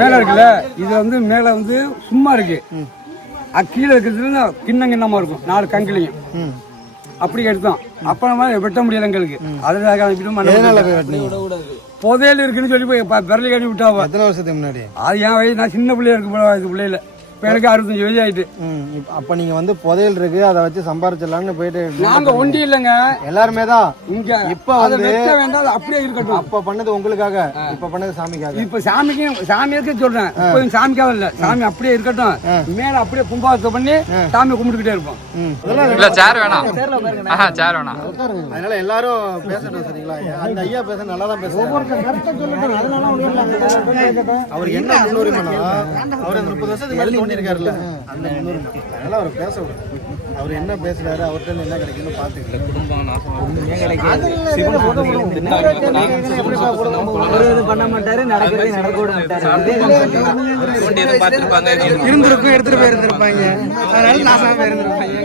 மேலே இருக்குல்ல, இது வந்து மேலே வந்து சும்மா இருக்கு, கீழே இருக்கிறது கிண்ணமா இருக்கும் 4 கங்கிலையும். அப்படி எடுத்தோம். அப்ப நம்ம வெட்ட முடியல எங்களுக்கு. புதையல் இருக்குன்னு சொல்லி போய் விரலி கட்டி விட்டாவா. எத்தனை வருஷத்துக்கு முன்னாடி? அது என் வயசு, நான் சின்ன பிள்ளையா இருக்கு பிள்ளையில. இப்ப எனக்கு 65 வயசு ஆயிட்டு. அப்ப நீங்க வந்து புதையல் இருக்கு, அதை வச்சு சம்பாரிச்சிடலாம்னு போயிட்டு. நாங்க ஒண்டி இல்லைங்க, எல்லாருமே தான். இங்க இப்ப வந்து வேண்டாம், அப்படியே இருக்கட்டும். அப்ப பண்ணது உங்களுக்காக, இப்ப பண்ணது சாமிக்காக. இப்ப சாமிக்கு சொல்றேன், இப்ப சாமிக்காக இல்ல, சாமி அப்படியே இருக்கட்டும். மேல அப்படியே கும்பாசத்தை பண்ணி சாமி கும்பிட்டுக்கிட்டே இருப்போம். சேர் வேணாம், சேர் வேணாம். அதனால எல்லாரும் பேசணும், சரிங்களா? அந்த ஐயா பேச நல்லா தான் பேசுவாங்க. அவர் என்ன முன்னுரிமைனா, அவர் அந்த 30 வருஷத்துக்கு இருக்காருல்ல, அந்த முன்னுரிமை. அதனால அவர் பேச அவர் என்ன பேசுறாரு, அவர்கிட்ட என்ன கிடைக்குன்னு பாத்துக்கலாம். குடும்பம் பண்ண மாட்டாரு, இருந்திருக்கும், எடுத்துட்டு போயிருந்திருப்பாங்க. அதனால நாசமா போயிருந்திருப்பாங்க.